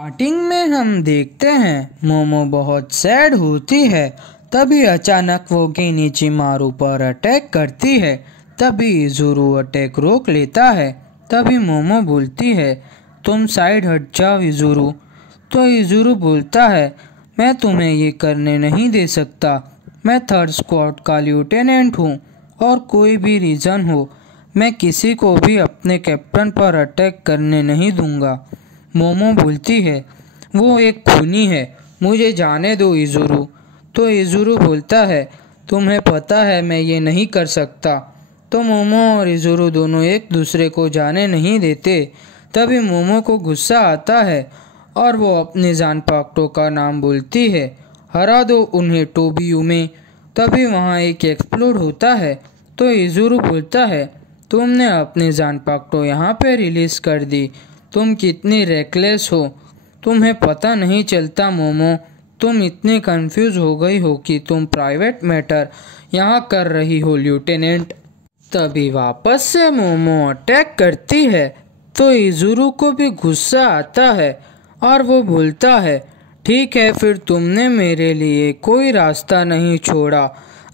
Starting में हम देखते हैं मोमो बहुत सैड होती है। तभी अचानक वो गेनिचिमारू पर अटैक करती है। तभी इज़ुरु अटैक रोक लेता है। तभी मोमो बोलती है, तुम साइड हट जाओ इज़ुरु। तो इज़ुरु बोलता है, मैं तुम्हें ये करने नहीं दे सकता। मैं थर्ड स्क्वाड का लेफ्टिनेंट हूँ और कोई भी रीज़न हो मैं किसी को भी अपने कैप्टन पर अटैक करने नहीं दूंगा। मोमो बोलती है, वो एक खूनी है, मुझे जाने दो इज़ुरु। तो इज़ुरु बोलता है, तुम्हें पता है मैं ये नहीं कर सकता। तो मोमो और इज़ुरु दोनों एक दूसरे को जाने नहीं देते। तभी मोमो को गुस्सा आता है और वो अपने जानपाक्टो का नाम बोलती है, हरा दो उन्हें टोबियू में। तभी वहाँ एक एक्सप्लोड होता है। तो इज़ुरु बोलता है, तुमने अपने जानपाक्टो यहाँ पे रिलीज़ कर दी। तुम कितनी रेकलेस हो, तुम्हें पता नहीं चलता मोमो। तुम इतनी कंफ्यूज हो गई हो कि तुम प्राइवेट मैटर यहाँ कर रही हो लेफ्टिनेंट। तभी वापस से मोमो अटैक करती है। तो इज़ुरु को भी गुस्सा आता है और वो बोलता है, ठीक है फिर तुमने मेरे लिए कोई रास्ता नहीं छोड़ा।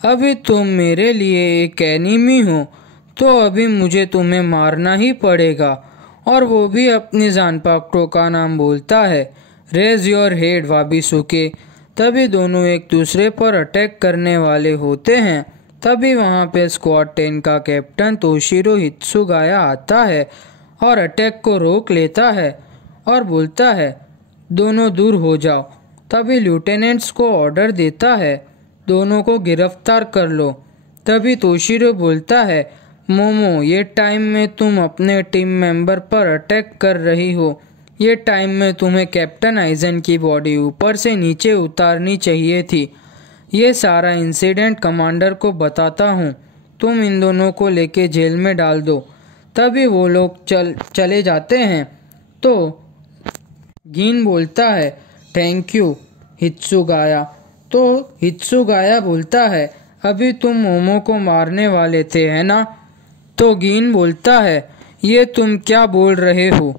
अभी तुम मेरे लिए एक एनिमी हो, तो अभी मुझे तुम्हें मारना ही पड़ेगा। और वो भी अपनी जानपाक्टो का नाम बोलता है, रेज योर हेड वाबिसुके। तभी दोनों एक दूसरे पर अटैक करने वाले होते हैं। तभी वहाँ पे स्क्वाड 10 का कैप्टन तोशिरो हित्सुगाया आता है और अटैक को रोक लेता है और बोलता है, दोनों दूर हो जाओ। तभी लेफ्टिनेंट्स को ऑर्डर देता है, दोनों को गिरफ्तार कर लो। तभी तोशिरो बोलता है, मोमो ये टाइम में तुम अपने टीम मेंबर पर अटैक कर रही हो। ये टाइम में तुम्हें कैप्टन आइजन की बॉडी ऊपर से नीचे उतारनी चाहिए थी। ये सारा इंसिडेंट कमांडर को बताता हूँ, तुम इन दोनों को लेके जेल में डाल दो। तभी वो लोग चले जाते हैं। तो गीन बोलता है, थैंक यू हित्सुगाया। तो हित्सुगाया बोलता है, अभी तुम मोमो को मारने वाले थे है ना? तो गीन बोलता है, ये तुम क्या बोल रहे हो?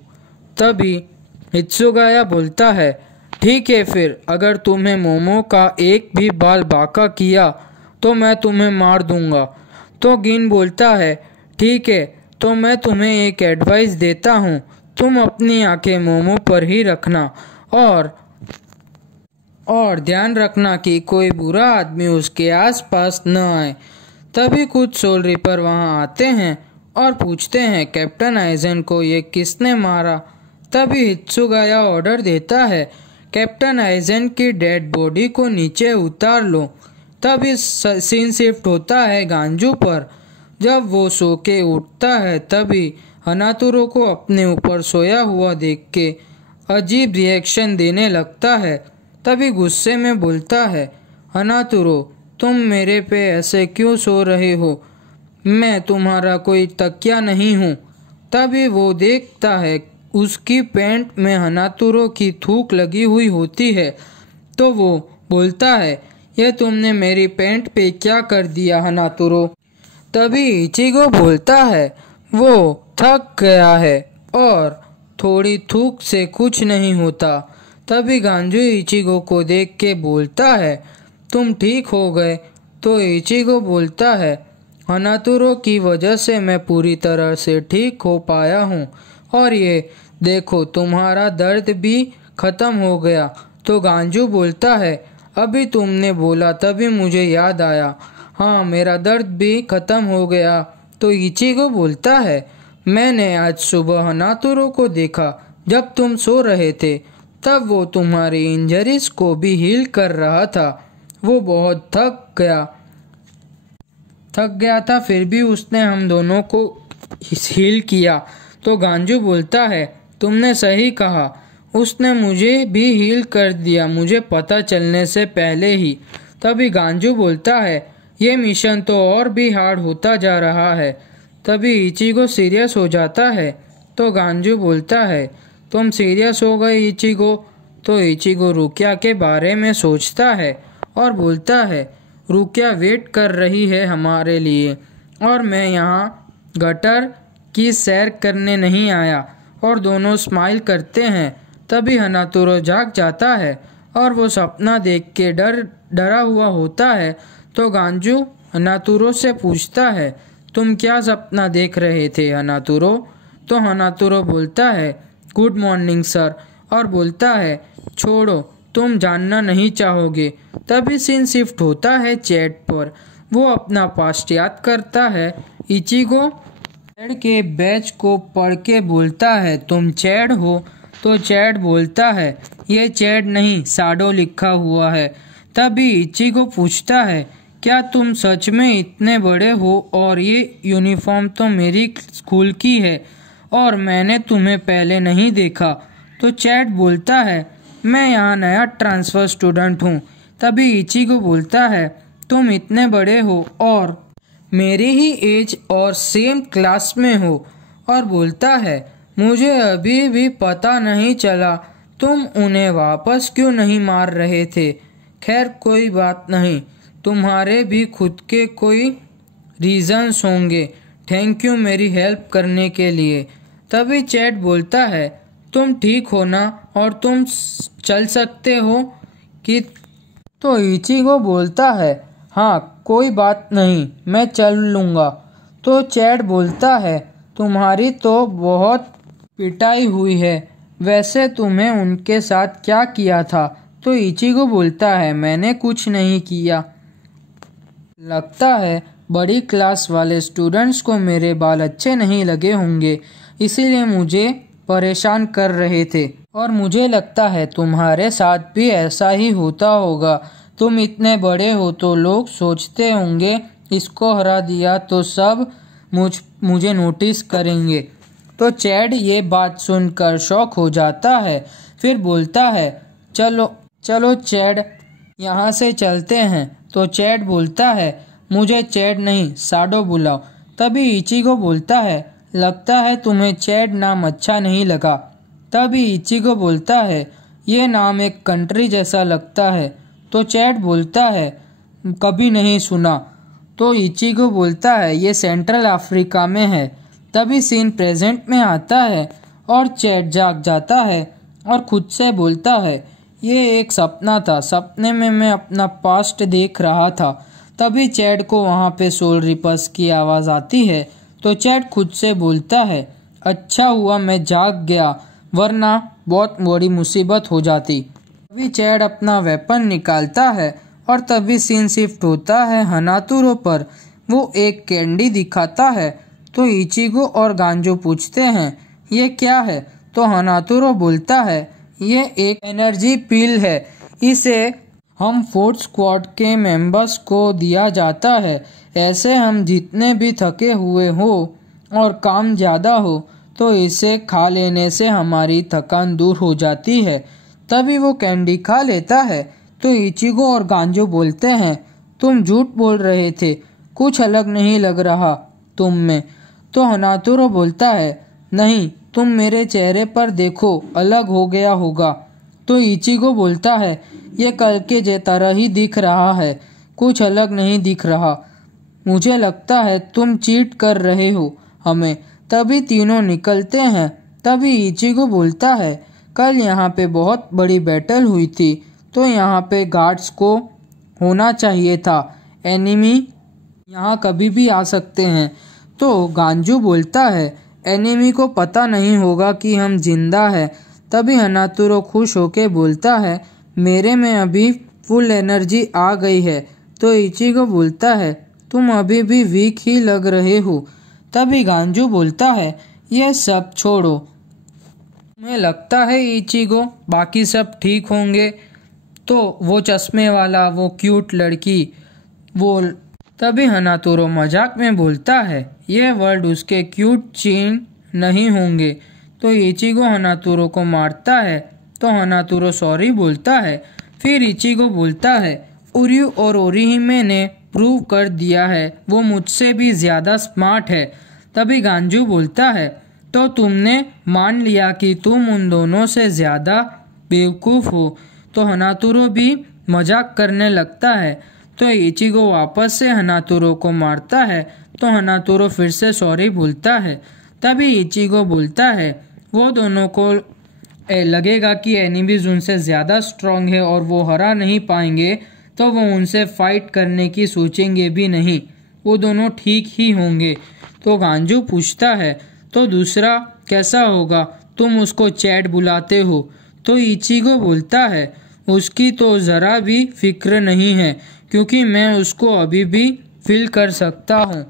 तभी हित्सुगाया बोलता है, ठीक है फिर अगर तुम्हें मोमो का एक भी बाल बाका किया तो मैं तुम्हें मार दूंगा। तो गीन बोलता है, ठीक है तो मैं तुम्हें एक एडवाइस देता हूँ, तुम अपनी आंखें मोमो पर ही रखना और ध्यान रखना कि कोई बुरा आदमी उसके आसपास न आए। तभी कुछ सोल रिपर वहाँ आते हैं और पूछते हैं, कैप्टन आइजन को ये किसने मारा? तभी हित्सुगाया ऑर्डर देता है, कैप्टन आइजन की डेड बॉडी को नीचे उतार लो। तभी सीन शिफ्ट होता है गांजू पर। जब वो सो के उठता है तभी हनातुरो को अपने ऊपर सोया हुआ देख के अजीब रिएक्शन देने लगता है। तभी गुस्से में बोलता है, हनातुरो तुम मेरे पे ऐसे क्यों सो रहे हो? मैं तुम्हारा कोई तकिया नहीं हूँ। तभी वो देखता है उसकी पैंट में हनातुरो की थूक लगी हुई होती है। तो वो बोलता है, ये तुमने मेरी पैंट पे क्या कर दिया हनातुरो? तभी इचिगो बोलता है, वो थक गया है और थोड़ी थूक से कुछ नहीं होता। तभी गांजू इचिगो को देख के बोलता है, तुम ठीक हो गए? तो इचिगो बोलता है, हनातुरो की वजह से मैं पूरी तरह से ठीक हो पाया हूँ और ये देखो तुम्हारा दर्द भी खत्म हो गया। तो गांजू बोलता है, अभी तुमने बोला तभी मुझे याद आया, हाँ मेरा दर्द भी खत्म हो गया। तो इचिगो बोलता है, मैंने आज सुबह हनातुरो को देखा जब तुम सो रहे थे, तब वो तुम्हारी इंजरीज को भी हील कर रहा था। वो बहुत थक गया था फिर भी उसने हम दोनों को हील किया। तो गांजू बोलता है, तुमने सही कहा, उसने मुझे भी हील कर दिया मुझे पता चलने से पहले ही। तभी गांजू बोलता है, ये मिशन तो और भी हार्ड होता जा रहा है। तभी इचिगो सीरियस हो जाता है। तो गांजू बोलता है, तुम सीरियस हो गए इचिगो? तो इचिगो रुकिया के बारे में सोचता है और बोलता है, रुकिया वेट कर रही है हमारे लिए और मैं यहाँ गटर की सैर करने नहीं आया। और दोनों स्माइल करते हैं। तभी हनातुरो जाग जाता है और वो सपना देख के डरा हुआ होता है। तो गांजू हनातुरो से पूछता है, तुम क्या सपना देख रहे थे हनातुरो? तो हनातुरो बोलता है, गुड मॉर्निंग सर, और बोलता है, छोड़ो, तुम जानना नहीं चाहोगे। तभी सीन शिफ्ट होता है चैट पर। वो अपना पास्ट याद करता है। इचिगो चैड के बैच को पढ़ के बोलता है, तुम चैड हो? तो चैड बोलता है, ये चैड नहीं, साडो लिखा हुआ है। तभी इचिगो पूछता है, क्या तुम सच में इतने बड़े हो और ये यूनिफॉर्म तो मेरी स्कूल की है और मैंने तुम्हें पहले नहीं देखा? तो चैड बोलता है, मैं यहाँ नया ट्रांसफ़र स्टूडेंट हूँ। तभी इचिगो बोलता है, तुम इतने बड़े हो और मेरी ही एज और सेम क्लास में हो, और बोलता है, मुझे अभी भी पता नहीं चला तुम उन्हें वापस क्यों नहीं मार रहे थे। खैर कोई बात नहीं, तुम्हारे भी खुद के कोई रीजंस होंगे। थैंक यू मेरी हेल्प करने के लिए। तभी चैट बोलता है, तुम ठीक हो ना और तुम चल सकते हो कि? तो इचिगो बोलता है, हाँ कोई बात नहीं, मैं चल लूँगा। तो चैट बोलता है, तुम्हारी तो बहुत पिटाई हुई है, वैसे तुम्हें उनके साथ क्या किया था? तो इचिगो बोलता है, मैंने कुछ नहीं किया। लगता है बड़ी क्लास वाले स्टूडेंट्स को मेरे बाल अच्छे नहीं लगे होंगे, इसीलिए मुझे परेशान कर रहे थे, और मुझे लगता है तुम्हारे साथ भी ऐसा ही होता होगा। तुम इतने बड़े हो तो लोग सोचते होंगे इसको हरा दिया तो सब मुझे नोटिस करेंगे। तो चैड ये बात सुनकर शॉक हो जाता है। फिर बोलता है, चलो चलो चैड, यहाँ से चलते हैं। तो चैड बोलता है, मुझे चैड नहीं, साडो बुलाओ। तभी इचिगो बोलता है, लगता है तुम्हें चैड नाम अच्छा नहीं लगा। तभी इचिगो बोलता है, ये नाम एक कंट्री जैसा लगता है। तो चैड बोलता है, कभी नहीं सुना। तो इचिगो बोलता है, ये सेंट्रल अफ्रीका में है। तभी सीन प्रेजेंट में आता है और चैड जाग जाता है और खुद से बोलता है, ये एक सपना था, सपने में मैं अपना पास्ट देख रहा था। तभी चैड को वहाँ पे सोल रिपर्स की आवाज़ आती है। तो चैड खुद से बोलता है, अच्छा हुआ मैं जाग गया, वरना बहुत बड़ी मुसीबत हो जाती। तभी चैड अपना वेपन निकालता है और तभी सीन शिफ्ट होता है हनातुरो पर। वो एक कैंडी दिखाता है। तो इचिगो और गांजो पूछते हैं, ये क्या है? तो हनातुरो बोलता है, ये एक एनर्जी पिल है, इसे हम फोर्थ स्क्वाड के मेंबर्स को दिया जाता है। ऐसे हम जितने भी थके हुए हो और काम ज़्यादा हो तो इसे खा लेने से हमारी थकान दूर हो जाती है। तभी वो कैंडी खा लेता है। तो इचिगो और गांजो बोलते हैं, तुम झूठ बोल रहे थे, कुछ अलग नहीं लग रहा तुम में। तो हनातुरो बोलता है, नहीं, तुम मेरे चेहरे पर देखो, अलग हो गया होगा। तो इचिगो बोलता है, ये कल के तरह ही दिख रहा है, कुछ अलग नहीं दिख रहा। मुझे लगता है तुम चीट कर रहे हो हमें। तभी तीनों निकलते हैं। तभी इचिगो बोलता है, कल यहाँ पे बहुत बड़ी बैटल हुई थी, तो यहाँ पे गार्ड्स को होना चाहिए था, एनिमी यहाँ कभी भी आ सकते हैं। तो गांजू बोलता है, एनिमी को पता नहीं होगा कि हम जिंदा हैं। तभी हनातुरो खुश होके बोलता है, मेरे में अभी फुल एनर्जी आ गई है। तो इचिगो बोलता है, तुम अभी भी वीक ही लग रहे हो। तभी गांजू बोलता है, ये सब छोड़ो, तुम्हें लगता है इचिगो बाकी सब ठीक होंगे? तो वो चश्मे वाला, वो क्यूट लड़की, वो। तभी हनातुरो मजाक में बोलता है, ये वर्ड उसके क्यूट चीन नहीं होंगे। तो इचिगो हनातुरो को मारता है। तो हनातुरो सॉरी बोलता है। फिर इचिगो बोलता है, उर्यू और ओरिहिमे ने प्रूव कर दिया है वो मुझसे भी ज़्यादा स्मार्ट है। तभी गांजू बोलता है, तो तुमने मान लिया कि तुम उन दोनों से ज़्यादा बेवकूफ़ हो। तो हनातुरो भी मजाक करने लगता है। तो इचिगो वापस से हनातुरो को मारता है। तो हनातुरो फिर से सॉरी बोलता है। तभी इचिगो बोलता है, वो दोनों को लगेगा कि एनिमीज उनसे ज़्यादा स्ट्रांग है और वो हरा नहीं पाएंगे, तो वो उनसे फाइट करने की सोचेंगे भी नहीं, वो दोनों ठीक ही होंगे। तो गांजू पूछता है, तो दूसरा कैसा होगा, तुम उसको चैट बुलाते हो? तो इचिगो बोलता है, उसकी तो ज़रा भी फिक्र नहीं है, क्योंकि मैं उसको अभी भी फील कर सकता हूँ।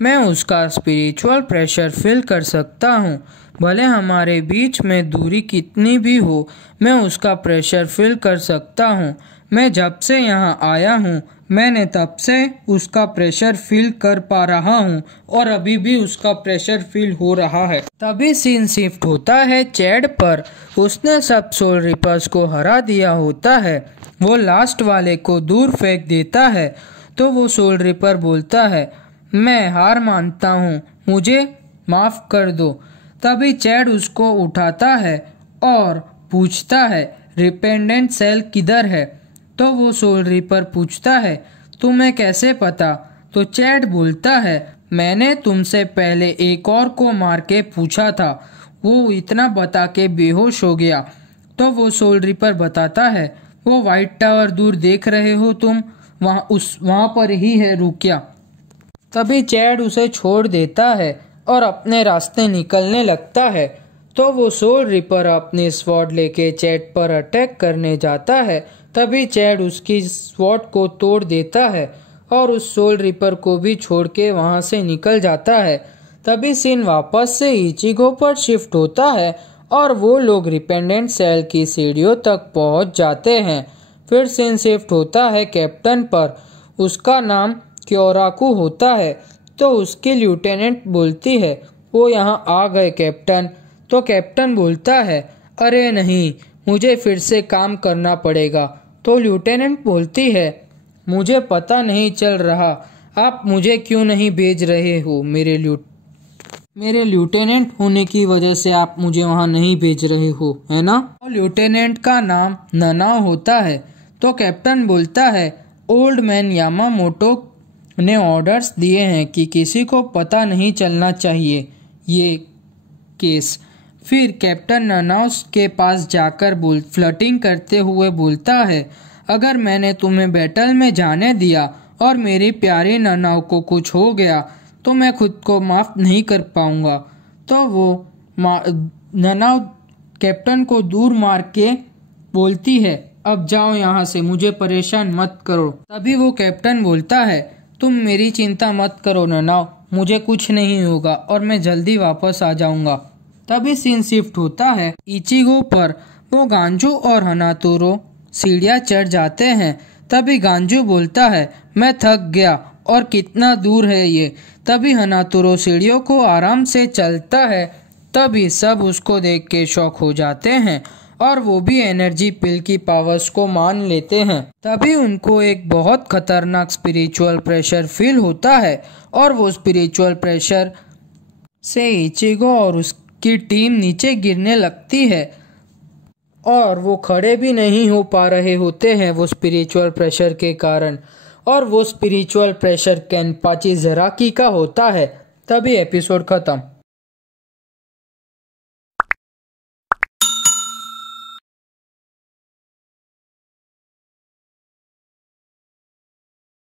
मैं उसका स्पिरिचुअल प्रेशर फील कर सकता हूँ, भले हमारे बीच में दूरी कितनी भी हो, मैं उसका प्रेशर फील कर सकता हूँ। मैं जब से यहाँ आया हूँ, मैंने तब से उसका प्रेशर फील कर पा रहा हूँ और अभी भी उसका प्रेशर फील हो रहा है। तभी सीन शिफ्ट होता है चैड पर। उसने सब सोल रिपर्स को हरा दिया होता है। वो लास्ट वाले को दूर फेंक देता है। तो वो सोल रिपर बोलता है, मैं हार मानता हूँ, मुझे माफ कर दो। तभी चैड उसको उठाता है और पूछता है, रिपेंडेंट सेल किधर है? तो वो सोल रिपर पूछता है, तुम्हें कैसे पता? तो चैड बोलता है, मैंने तुमसे पहले एक और को मार के पूछा था, वो इतना बता के बेहोश हो गया। तो वो सोल रिपर बताता है, वो व्हाइट टावर दूर देख रहे हो तुम, वहाँ पर ही है रुकिया। तभी चैड उसे छोड़ देता है और अपने रास्ते निकलने लगता है। तो वो सोल रिपर अपनी स्वॉर्ड लेके चैड पर अटैक करने जाता है। तभी चैड उसकी स्वॉर्ड को तोड़ देता है और उस सोल रिपर को भी छोड़ के वहाँ से निकल जाता है। तभी सीन वापस से इचिगो पर शिफ्ट होता है और वो लोग रिपेंडेंट सेल की सीढ़ियों तक पहुँच जाते हैं। फिर सीन शिफ्ट होता है कैप्टन पर। उसका नाम क्योराकू होता है। तो उसकी लिeutenant बोलती है, वो यहाँ आ गए कैप्टन। तो कैप्टन बोलता है, अरे नहीं, मुझे फिर से काम करना पड़ेगा। तो लिeutenant बोलती है, मुझे पता नहीं चल रहा आप मुझे क्यों नहीं भेज रहे हो। मेरे लिeutenant होने की वजह से आप मुझे वहाँ नहीं भेज रहे हो, है ना? और लिeutenant का नाम ननाओ होता है। तो कैप्टन बोलता है, ओल्ड मैन यामामोटो ने ऑर्डर्स दिए हैं कि किसी को पता नहीं चलना चाहिए ये केस। फिर कैप्टन ननाओ के पास जाकर फ्लर्टिंग करते हुए बोलता है, अगर मैंने तुम्हें बैटल में जाने दिया और मेरी प्यारी ननाओ को कुछ हो गया तो मैं खुद को माफ नहीं कर पाऊंगा। तो वो ननाओ कैप्टन को दूर मार के बोलती है, अब जाओ यहाँ से, मुझे परेशान मत करो। तभी वो कैप्टन बोलता है, तुम मेरी चिंता मत करो ननाओ, मुझे कुछ नहीं होगा और मैं जल्दी वापस आ जाऊंगा। तभी सीन शिफ्ट होता है इचिगो पर। वो गांजू और हनातोरो सीढ़ियाँ चढ़ जाते हैं। तभी गांजू बोलता है, मैं थक गया और कितना दूर है ये। तभी हनातोरो सीढ़ियों को आराम से चलता है। तभी सब उसको देख के शॉक हो जाते हैं और वो भी एनर्जी पिल की पावर्स को मान लेते हैं। तभी उनको एक बहुत खतरनाक स्पिरिचुअल प्रेशर फील होता है और वो स्पिरिचुअल प्रेशर से इचिगो और उसकी टीम नीचे गिरने लगती है और वो खड़े भी नहीं हो पा रहे होते हैं वो स्पिरिचुअल प्रेशर के कारण। और वो स्पिरिचुअल प्रेशर केनपाची ज़राकी का होता है। तभी एपिसोड खत्म।